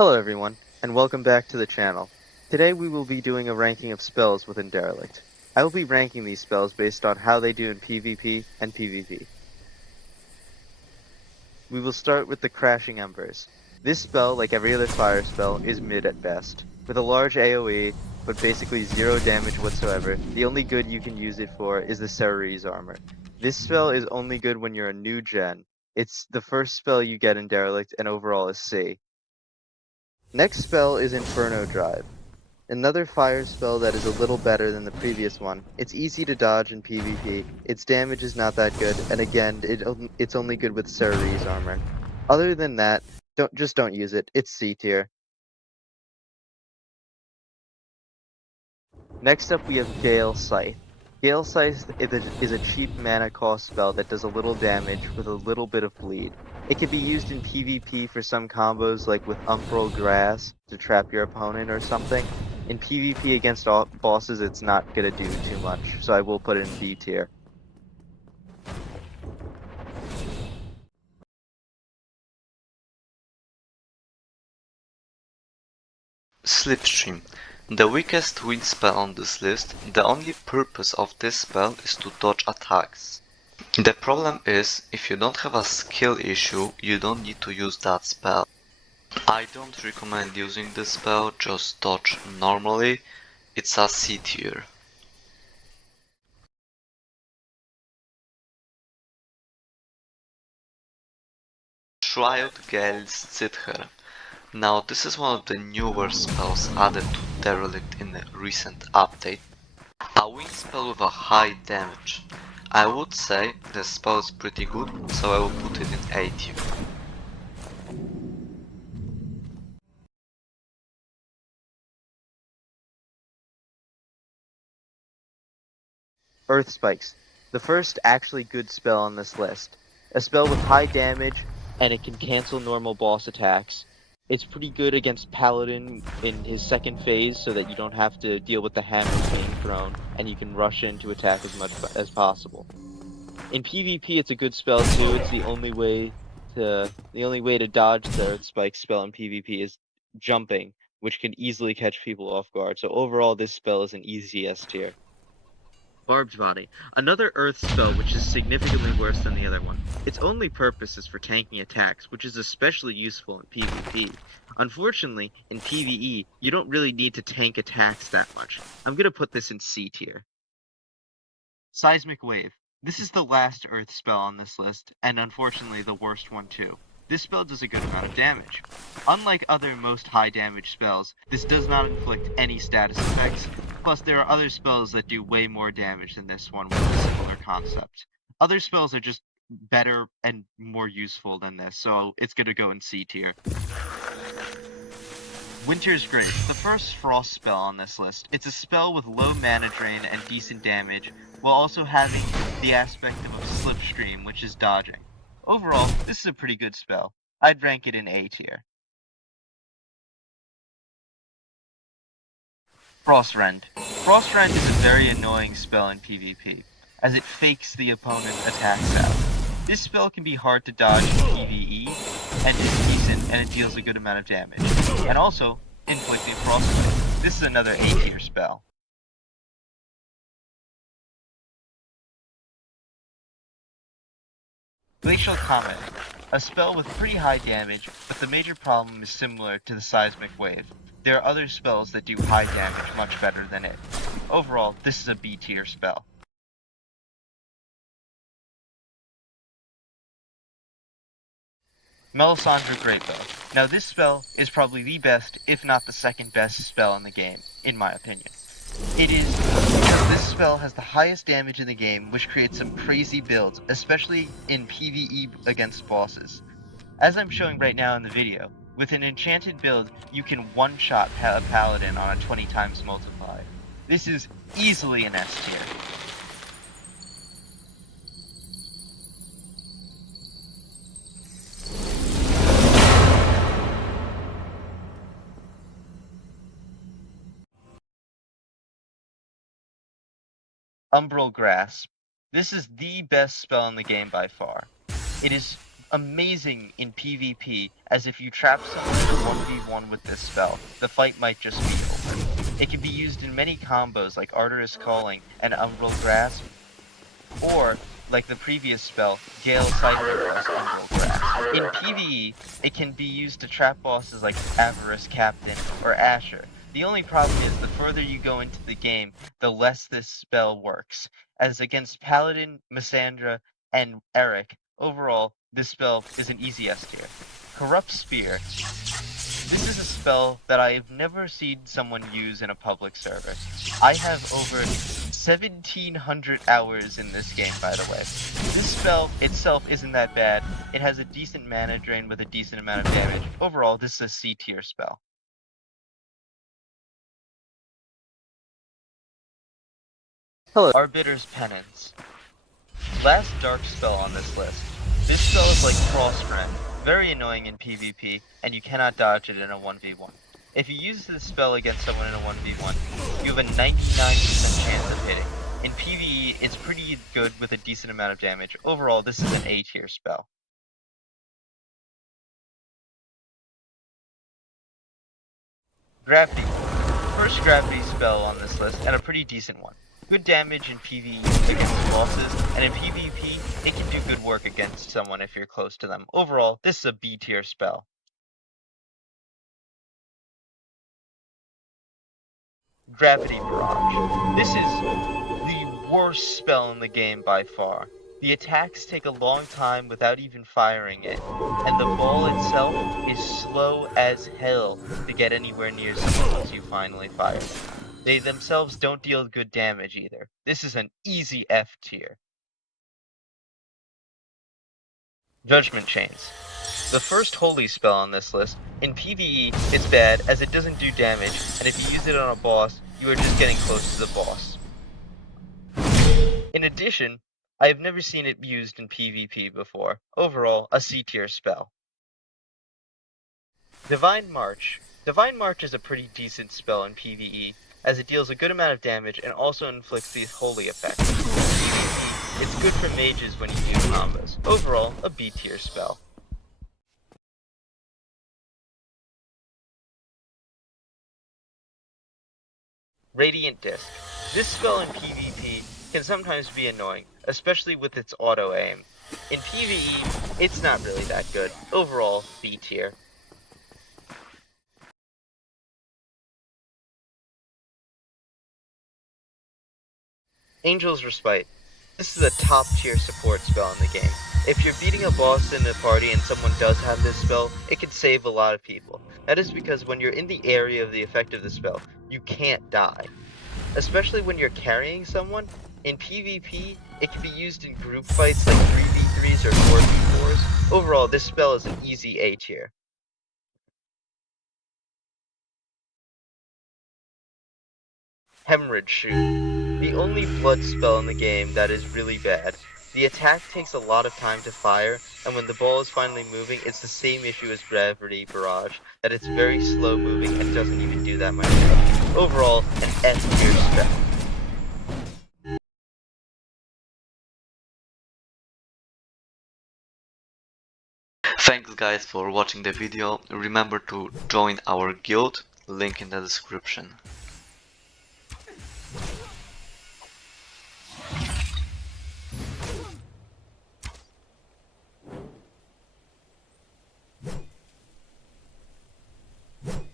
Hello everyone, and welcome back to the channel. Today we will be doing a ranking of spells within Derelict. I will be ranking these spells based on how they do in PvP and PvP. We will start with the Crashing Embers. This spell, like every other fire spell, is mid at best. With a large AoE, but basically zero damage whatsoever, the only good you can use it for is the Ceres armor. This spell is only good when you're a new gen. It's the first spell you get in Derelict, and overall is C. Next spell is Inferno Drive. Another fire spell that is a little better than the previous one. It's easy to dodge in PvP, its damage is not that good, and again, it's only good with Ceres armor. Other than that, don't use it, it's C tier. Next up we have Gale Scythe. Gale Scythe is a cheap mana cost spell that does a little damage with a little bit of bleed. It can be used in PvP for some combos like with Umbral Grass to trap your opponent or something. In PvP against all bosses it's not gonna do too much, so I will put it in B tier. Slipstream. The weakest wind spell on this list, the only purpose of this spell is to dodge attacks. The problem is, if you don't have a skill issue, you don't need to use that spell. I don't recommend using this spell, just dodge normally, it's a C tier. Triod Gale's Zither. Now this is one of the newer spells added to Derelict in a recent update. A wind spell with a high damage. I would say the spell is pretty good, so I will put it in A tier. Earth Spikes. The first actually good spell on this list. A spell with high damage, and it can cancel normal boss attacks. It's pretty good against Paladin in his second phase so that you don't have to deal with the hammers being thrown, and you can rush in to attack as much as possible. In PvP it's a good spell too, it's the only way to dodge the Earth Spike spell in PvP is jumping, which can easily catch people off guard, so overall this spell is an easy S tier. Barbed Body, another Earth spell which is significantly worse than the other one. Its only purpose is for tanking attacks, which is especially useful in PvP. Unfortunately, in PvE, you don't really need to tank attacks that much. I'm gonna put this in C tier. Seismic Wave. This is the last Earth spell on this list, and unfortunately the worst one too. This spell does a good amount of damage. Unlike other most high damage spells, this does not inflict any status effects, plus there are other spells that do way more damage than this one with a similar concept. Other spells are just better and more useful than this, so it's gonna go in C tier. Winter's Grace, the first frost spell on this list. It's a spell with low mana drain and decent damage, while also having the aspect of a slipstream, which is dodging. Overall, this is a pretty good spell. I'd rank it in A tier. Frostrend. Frostrend is a very annoying spell in PvP, as it fakes the opponent's attacks out. This spell can be hard to dodge in PvE, and is decent, and it deals a good amount of damage. And also, inflicting frostbite. This is another A tier spell. Glacial Comet. A spell with pretty high damage, but the major problem is similar to the Seismic Wave. There are other spells that do high damage much better than it. Overall, this is a B tier spell. Melisandre Greatbow. Now this spell is probably the best, if not the second best spell in the game, in my opinion. It is because this spell has the highest damage in the game, which creates some crazy builds, especially in PvE against bosses. As I'm showing right now in the video, with an enchanted build, you can one-shot a paladin on a 20 times multiplier. This is easily an S tier. Umbral Grasp. This is the best spell in the game by far. It is amazing in PvP, as if you trap someone in a 1v1 with this spell, the fight might just be over. It can be used in many combos like Arteris Calling and Umbral Grasp, or, like the previous spell, Gale Cypher plus Umbral Grasp. In PvE, it can be used to trap bosses like Avarice Captain or Asher. The only problem is the further you go into the game, the less this spell works. As against Paladin, Missandra, and Eric, overall, this spell is an easy S tier. Corrupt Spear. This is a spell that I have never seen someone use in a public server. I have over 1,700 hours in this game, by the way. This spell itself isn't that bad. It has a decent mana drain with a decent amount of damage. Overall, this is a C tier spell. Hello. Arbiter's Penance. Last dark spell on this list. This spell is like Cross Friend, very annoying in PvP, and you cannot dodge it in a 1v1. If you use this spell against someone in a 1v1, you have a 99% chance of hitting. In PvE, it's pretty good with a decent amount of damage. Overall, this is an A tier spell. Gravity. First gravity spell on this list, and a pretty decent one. Good damage in PvE against bosses, and in PvP, it can do good work against someone if you're close to them. Overall, this is a B tier spell. Gravity Barrage. This is the worst spell in the game by far. The attacks take a long time without even firing it, and the ball itself is slow as hell to get anywhere near someone once you finally fire. They themselves don't deal good damage either. This is an easy F tier. Judgment Chains. The first holy spell on this list. In PvE, it's bad as it doesn't do damage, and if you use it on a boss, you are just getting close to the boss. In addition, I have never seen it used in PvP before. Overall, a C tier spell. Divine March. Divine March is a pretty decent spell in PvE, as it deals a good amount of damage and also inflicts these holy effects. In PvP, it's good for mages when you do combos. Overall, a B tier spell. Radiant Disc. This spell in PvP can sometimes be annoying, especially with its auto aim. In PvE, it's not really that good. Overall, B tier. Angel's Respite. This is a top tier support spell in the game. If you're beating a boss in a party and someone does have this spell, it can save a lot of people. That is because when you're in the area of the effect of the spell, you can't die. Especially when you're carrying someone, in PvP, it can be used in group fights like 3v3s or 4v4s. Overall, this spell is an easy A tier. Hemorrhage Shoot. The only blood spell in the game that is really bad. The attack takes a lot of time to fire, and when the ball is finally moving, it's the same issue as Gravity Barrage, that it's very slow moving and doesn't even do that much damage. Overall, an F tier spell. Thanks guys for watching the video. Remember to join our guild, link in the description.